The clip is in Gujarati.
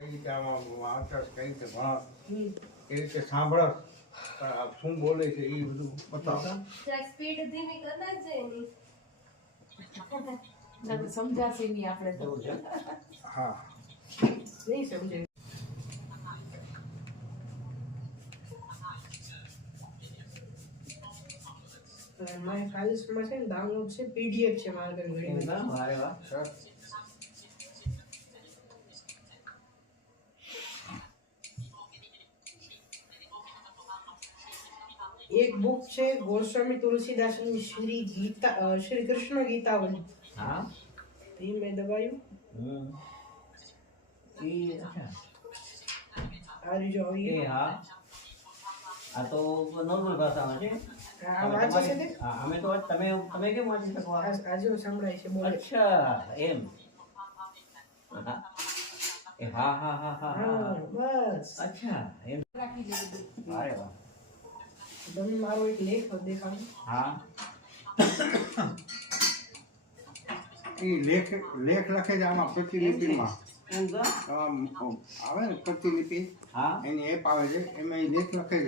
કઈ રીતે આમાં વાંચસ કઈ રીતે ભણસ એ રીતે સાંભળસ પણ આ શું બોલે છે એ બધું બતાવો. સ્પીડ ધીમી કર નાખજે એની. સમજાશે નહીં આપણે તો. હા નહીં સમજે. મારે ખાલીસમાં છે ને ડાઉનલોડ છે પીડીએફ છે મારે ઘણી ઘણી. અરે વાહ સર એક બુક છે ગોસ્વામી તુલસીદાસની શ્રી ગીતા શ્રી કૃષ્ણ ગીતાવલી. હા એ મેં દબાયું. અચ્છા આ રીજો એ આવી. હા આ તો નોર્મલ ભાષામાં છે. આ વાંચી છે તે? હા, અમે તો તમે કેમ વાંચી શકો આ? આજે સંભળાય છે બોલે. અચ્છા એમ હા. એ હા હા હા હા હા હા બસ. અચ્છા એમ રાખી દીધું. અરે વાહ તમે મારો એક લેખ દેખાડો. હા એ લેખ લખે છે આમાં પ્રતિલિપિમાં એમ તો આવે ને પ્રતિલિપિ હા એની એપ આવે છે એમાં એ લેખ લખે છે.